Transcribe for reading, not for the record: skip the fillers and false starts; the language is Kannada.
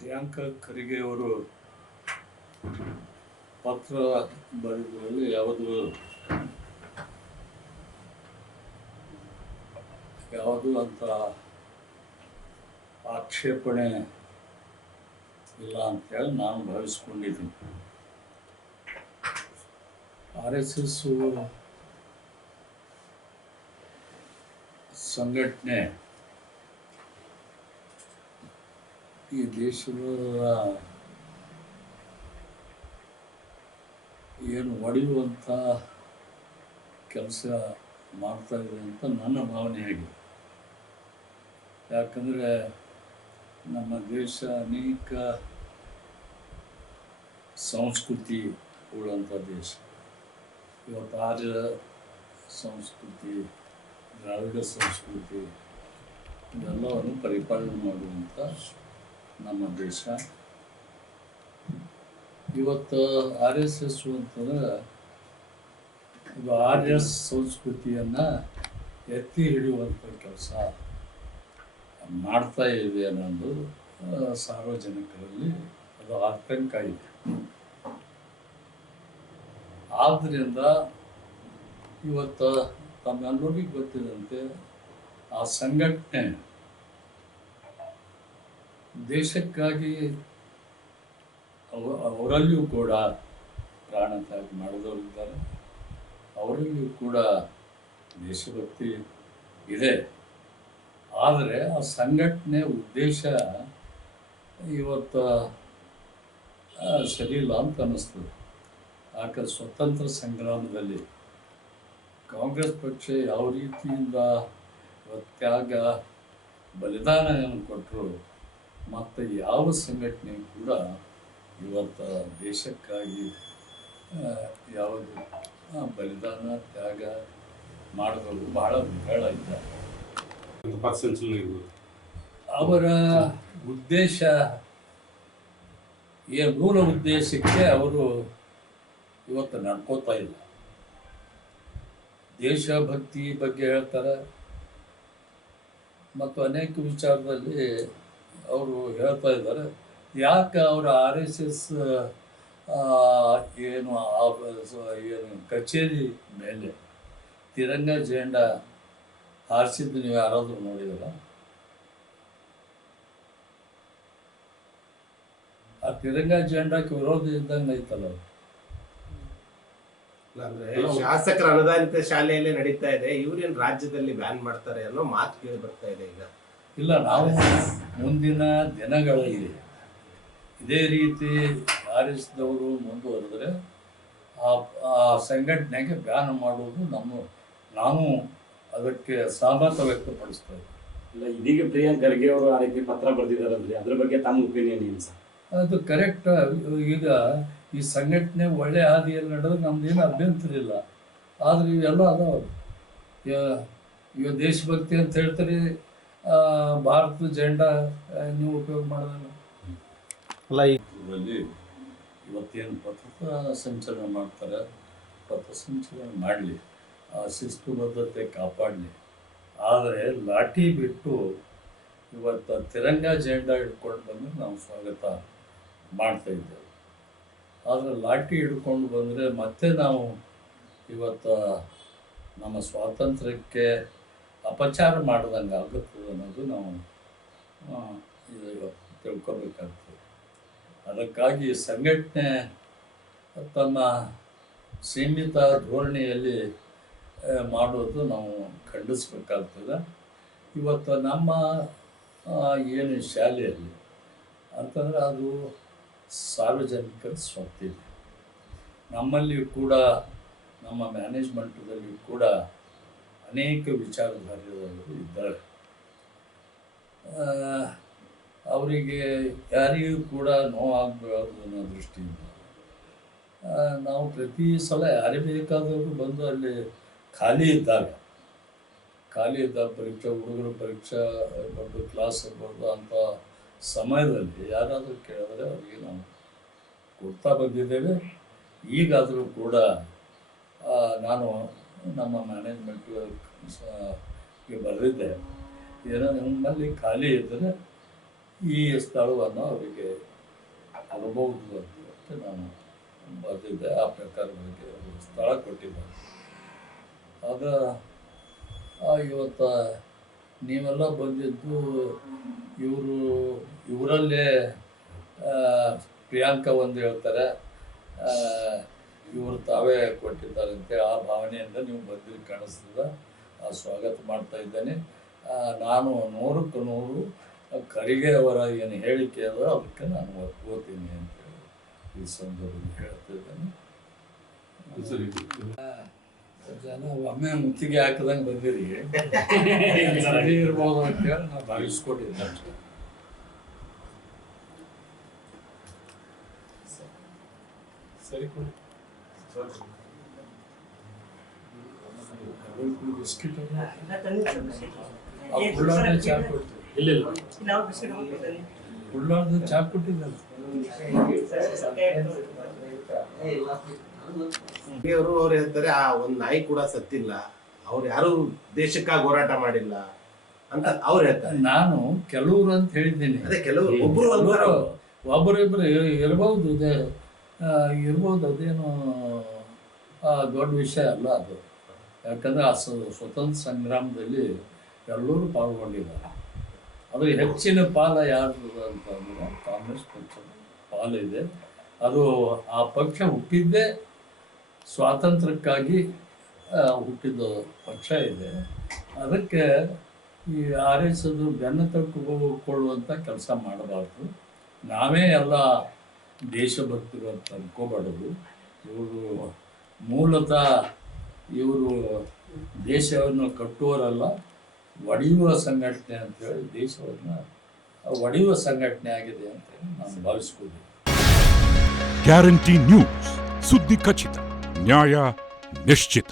ಪ್ರಿಯಾಂಕಾ ಖರ್ಗೆ ಅವರು ಪತ್ರ ಬರೆದರಲ್ಲಿ ಯಾವುದು ಅಂತ ಆಕ್ಷೇಪಣೆ ಇಲ್ಲ ಅಂತೇಳಿ ನಾನು ಭಾವಿಸ್ಕೊಂಡಿದ್ದೀನಿ. RSS ಸಂಘಟನೆ ಈ ದೇಶದ ಏನು ಒಡೆಯುವಂಥ ಕೆಲಸ ಮಾಡ್ತಾ ಇದೆ ಅಂತ ನನ್ನ ಭಾವನೆಯಾಗಿದೆ. ಯಾಕಂದರೆ ನಮ್ಮ ದೇಶ ಅನೇಕ ಸಂಸ್ಕೃತಿ ಉಳ್ಳಂಥ ದೇಶ. ಇವತ್ತು ಆರ್ಯ ಸಂಸ್ಕೃತಿ, ದ್ರಾವಿಡ ಸಂಸ್ಕೃತಿ ಇದೆಲ್ಲವನ್ನು ಪರಿಪಾಲನೆ ಮಾಡುವಂಥ ನಮ್ಮ ದೇಶ. ಇವತ್ತು RSS ಅಂತಂದ್ರೆ ಇದು ಆರ್ಯ ಸಂಸ್ಕೃತಿಯನ್ನು ಎತ್ತಿ ಹಿಡಿಯುವಂಥ ಕೆಲಸ ಮಾಡ್ತಾ ಇದೆ ಅನ್ನೋದು ಸಾರ್ವಜನಿಕರಲ್ಲಿ ಅದು ಆತಂಕ ಇದೆ. ಆದ್ದರಿಂದ ಇವತ್ತು ತಮ್ಮೆಲ್ಲರಿಗೂ ಗೊತ್ತಿದಂತೆ ಆ ಸಂಘಟನೆ ದೇಶಕ್ಕಾಗಿ ಅವರಲ್ಲಿಯೂ ಕೂಡ ಪ್ರಾಣತ್ಯಾಗ ಮಾಡಿದವರಿದ್ದಾರೆ, ಅವರಲ್ಲಿಯೂ ಕೂಡ ದೇಶಭಕ್ತಿ ಇದೆ. ಆದರೆ ಆ ಸಂಘಟನೆ ಉದ್ದೇಶ ಇವತ್ತು ಸರಿಯಿಲ್ಲ ಅಂತ ಅನ್ನಿಸ್ತದೆ. ಯಾಕಂದ್ರೆ ಸ್ವತಂತ್ರ ಸಂಗ್ರಾಮದಲ್ಲಿ ಕಾಂಗ್ರೆಸ್ ಪಕ್ಷ ಯಾವ ರೀತಿಯಿಂದ ತ್ಯಾಗ ಬಲಿದಾನವನ್ನು ಕೊಟ್ಟರು, ಮತ್ತು ಯಾವ ಸಂಘಟನೆ ಕೂಡ ಇವತ್ತು ದೇಶಕ್ಕಾಗಿ ಯಾವುದು ಬಲಿದಾನ ತ್ಯಾಗ ಮಾಡಿದವರು ಬಹಳ ವಿರಳ ಇದ್ದಾರೆ. ಅವರ ಉದ್ದೇಶ ಮೂಲ ಉದ್ದೇಶಕ್ಕೆ ಅವರು ಇವತ್ತು ನಡ್ಕೋತಾ ಇಲ್ಲ. ದೇಶಭಕ್ತಿ ಬಗ್ಗೆ ಹೇಳ್ತಾರೆ ಮತ್ತು ಅನೇಕ ವಿಚಾರದಲ್ಲಿ ಅವರು ಹೇಳ್ತಾ ಇದ್ದಾರೆ. ಯಾಕೆ ಅವರ RSS ಏನು ಕಚೇರಿ ಮೇಲೆ ತಿರಂಗ ಜೆಂಡಾ ಹಾರಿಸಿದ್ದು ನೀವು ಯಾರಾದರೂ ನೋಡಿದರ? ಆ ತಿರಂಗ ಜೆಂಡಾಕ್ಕೆ ವಿರೋಧ ಇದ್ದಂಗೆ ಐತಲ್ಲ. ಶಾಸಕರ ಅನುದಾನಿತ ಶಾಲೆಯಲ್ಲಿ ನಡೀತಾ ಇದೆ, ಇವ್ರೇನು ರಾಜ್ಯದಲ್ಲಿ ಬ್ಯಾನ್ ಮಾಡ್ತಾರೆ ಅನ್ನೋ ಮಾತು ಕೇಳಿ ಬರ್ತಾ ಇದೆ. ಈಗ ಇಲ್ಲ, ನಾವು ಮುಂದಿನ ದಿನಗಳಲ್ಲಿ ಇದೇ ರೀತಿ ಆರಿಸಿದವರು ಮುಂದುವರೆದ್ರೆ ಆ ಸಂಘಟನೆಗೆ ಬ್ಯಾನ್ ಮಾಡುವುದು ನಾನು ಅದಕ್ಕೆ ಸಹಮತ ವ್ಯಕ್ತಪಡಿಸ್ತೇವೆ. ಇಲ್ಲ, ಇದೀಗ ಪ್ರಿಯಾಂಕ್ ಖರ್ಗೆ ಅವರು ಆ ರೀತಿ ಪತ್ರ ಬರೆದಿದ್ದಾರಲ್ರಿ, ಅದ್ರ ಬಗ್ಗೆ ತಮ್ಮ ಒಪಿನಿಯನ್ ಏನು ಸರ್? ಅದು ಕರೆಕ್ಟ್. ಈಗ ಈ ಸಂಘಟನೆ ಒಳ್ಳೆ ಹಾದಿಯಲ್ಲಿ ನಡೆದ್ರೆ ನಮ್ದೇನು ಅಭ್ಯಂತರ ಇಲ್ಲ. ಆದರೆ ಇವೆಲ್ಲ ಅದಾವ. ಈಗ ದೇಶಭಕ್ತಿ ಅಂತ ಹೇಳ್ತಾರೆ, ಭಾರತದ ಜೆಂಡಾ ನೀವು ಉಪಯೋಗ ಮಾಡೋದಲ್ಲ. ಅಲ್ಲ, ಇದರಲ್ಲಿ ಇವತ್ತೇನು ಪತ್ರ ಸಂಚಲನ ಮಾಡ್ತಾರೆ, ಪತ್ರ ಸಂಚಲನ ಮಾಡಲಿ, ಆ ಶಿಸ್ತುಬದ್ಧತೆ ಕಾಪಾಡಲಿ. ಆದರೆ ಲಾಠಿ ಬಿಟ್ಟು ಇವತ್ತು ತಿರಂಗ ಜೆಂಡಾ ಹಿಡ್ಕೊಂಡು ಬಂದರೆ ನಾವು ಸ್ವಾಗತ ಮಾಡ್ತಾಯಿದ್ದೇವೆ. ಆದರೆ ಲಾಠಿ ಹಿಡ್ಕೊಂಡು ಬಂದರೆ ಮತ್ತೆ ನಾವು ಇವತ್ತು ನಮ್ಮ ಸ್ವಾತಂತ್ರ್ಯಕ್ಕೆ ಅಪಚಾರ ಮಾಡ್ದಂಗೆ ಆಗುತ್ತದೆ ಅನ್ನೋದು ನಾವು ಇವತ್ತು ತಿಳ್ಕೊಬೇಕಾಗ್ತದೆ. ಅದಕ್ಕಾಗಿ ಸಂಘಟನೆ ತನ್ನ ಸೀಮಿತ ಧೋರಣೆಯಲ್ಲಿ ಮಾಡೋದು ನಾವು ಖಂಡಿಸ್ಬೇಕಾಗ್ತದೆ. ಇವತ್ತು ನಮ್ಮ ಏನು ಶಾಲೆಯಲ್ಲಿ ಅಂತಂದರೆ ಅದು ಸಾರ್ವಜನಿಕರ ಸ್ವತ್ತಿದೆ. ನಮ್ಮಲ್ಲಿಯೂ ಕೂಡ ನಮ್ಮ ಮ್ಯಾನೇಜ್ಮೆಂಟದಲ್ಲಿ ಕೂಡ ಅನೇಕ ವಿಚಾರಧಾರೆಗಳು ಇದ್ದಾರೆ. ಅವರಿಗೆ ಯಾರಿಗೂ ಕೂಡ ನೋವಾಗಬಾರ್ದು ಅನ್ನೋ ದೃಷ್ಟಿಯಿಂದ ನಾವು ಪ್ರತಿ ಸಲ ಯಾರೇ ಬೇಕಾದವರು ಬಂದು ಅಲ್ಲಿ ಖಾಲಿ ಇದ್ದಾಗ ಹುಡುಗರು ಪರೀಕ್ಷೆ ಇರ್ಬೋದು, ಕ್ಲಾಸ್ ಇರ್ಬೋದು ಅಂಥ ಸಮಯದಲ್ಲಿ ಯಾರಾದರೂ ಕೇಳಿದ್ರೆ ಅವರಿಗೆ ನಾವು ಕೊಡ್ತಾ ಬಂದಿದ್ದೇವೆ. ಈಗಾದರೂ ಕೂಡ ನಾನು ನಮ್ಮ ಮ್ಯಾನೇಜ್ಮೆಂಟ್ಗೆ ಬರೆದಿದ್ದೆ, ಏನೋ ನಿಮ್ಮಲ್ಲಿ ಖಾಲಿ ಇದ್ದರೆ ಈ ಸ್ಥಳವನ್ನು ಅವರಿಗೆ ಕೊಡಬಹುದು ಅಂತ ನಾನು ಬರೆದಿದ್ದೆ. ಆ ಪ್ರಕಾರವಾಗಿ ಅವರು ಸ್ಥಳ ಕೊಟ್ಟಿದ್ದಾರೆ. ಆಗ ಇವತ್ತು ನೀವೆಲ್ಲ ಬಂದಿದ್ದು ಇವರಲ್ಲೇ ಪ್ರಿಯಾಂಕಾ ಒಂದು ಹೇಳ್ತಾರೆ ಇವರು ತಾವೇ ಕೊಟ್ಟಿದ್ದಾರಂತೆ. ಆ ಭಾವನೆಯಿಂದ ನೀವು ಬಂದಿದ್ದು ಕಾಣಿಸ್ತದೆ. ಸ್ವಾಗತ ಮಾಡ್ತಾ ಇದ್ದೇನೆ. ನಾನು 100ಕ್ಕೆ 100 ಖರ್ಗೆ ಅವರ ಏನು ಹೇಳಿಕೆ ಅದ ಅದಕ್ಕೆ ನಾನು ಒಪ್ಕೋತೀನಿ ಅಂತೇಳಿ ಈ ಸಂದರ್ಭದಲ್ಲಿ ಹೇಳ್ತಾ ಇದ್ದೇನೆ. ಜನ ಒಮ್ಮೆ ಮುತ್ತಿಗೆ ಹಾಕದಂಗೆ ಬಂದಿರಿ ಸರಿ ಇರ್ಬೋದು ಅಂತೇಳಿ ನಾವು ಭಾವಿಸ್ಕೊಟ್ಟಿದ್ದೆ ಅಷ್ಟೇ. ಸರಿ ಕೊಡಿ. ಬಿಸ್ಕಿಟ್ ಉಳ್ಳಾಗಡ್ಡೆ ಚಾ ಕೊಡ್ತೀವಿ. ಉಳ್ಳಾಗಡ್ಡೆ ಚಾ ಕೊಟ್ಟಿದ್ದಲ್ಲ. ಅವ್ರು ಹೇಳ್ತಾರೆ ಆ ಒಂದ್ ನಾಯಿ ಕೂಡ ಸತ್ತಿಲ್ಲ, ಅವ್ರು ಯಾರು ದೇಶಕ್ಕಾಗಿ ಹೋರಾಟ ಮಾಡಿಲ್ಲ ಅಂತ ಅವ್ರು ಹೇಳ್ತಾರೆ. ನಾನು ಕೆಲವರು ಅಂತ ಹೇಳಿದ್ದೀನಿ. ಅದೇ ಕೆಲವರು ಒಬ್ಬರಿಬ್ಬರು ಇರ್ಬೋದು ಅದೇನು ದೊಡ್ಡ ವಿಷಯ ಅಲ್ಲ ಅದು. ಯಾಕಂದರೆ ಆ ಸ್ವತಂತ್ರ ಸಂಗ್ರಾಮದಲ್ಲಿ ಎಲ್ಲರೂ ಪಾಲ್ಗೊಂಡಿದ್ದಾರೆ. ಅದು ಹೆಚ್ಚಿನ ಪಾಲ ಯಾರ್ದು ಅಂತಂದ್ರೆ ಕಾಂಗ್ರೆಸ್ ಪಕ್ಷದ ಪಾಲಿದೆ. ಅದು ಆ ಪಕ್ಷ ಹುಟ್ಟಿದ್ದೇ ಸ್ವಾತಂತ್ರ್ಯಕ್ಕಾಗಿ ಹುಟ್ಟಿದ ಪಕ್ಷ ಇದೆ. ಅದಕ್ಕೆ ಈ ಆರೈಸೋದು ಬೆನ್ನು ತಕ್ಕೊಳ್ಳುವಂಥ ಕೆಲಸ ಮಾಡಬಾರ್ದು. ನಾವೇ ಎಲ್ಲ ದೇಶಭಕ್ತರು ಅಂತ ಅನ್ಕೋಬಾರ್ದು. ಇವರು ಮೂಲತಃ ಇವರು ದೇಶವನ್ನು ಕಟ್ಟುವರಲ್ಲ, ಒಡೆಯುವ ಸಂಘಟನೆ ಅಂತೇಳಿ ದೇಶವನ್ನು ಒಡೆಯುವ ಸಂಘಟನೆ ಆಗಿದೆ ಅಂತ ನಾನು ಭಾವಿಸ್ಕೊಳ್ತೀನಿ. ಗ್ಯಾರಂಟಿ ನ್ಯೂಸ್, ಸುದ್ದಿ ಖಚಿತ, ನ್ಯಾಯ ನಿಶ್ಚಿತ.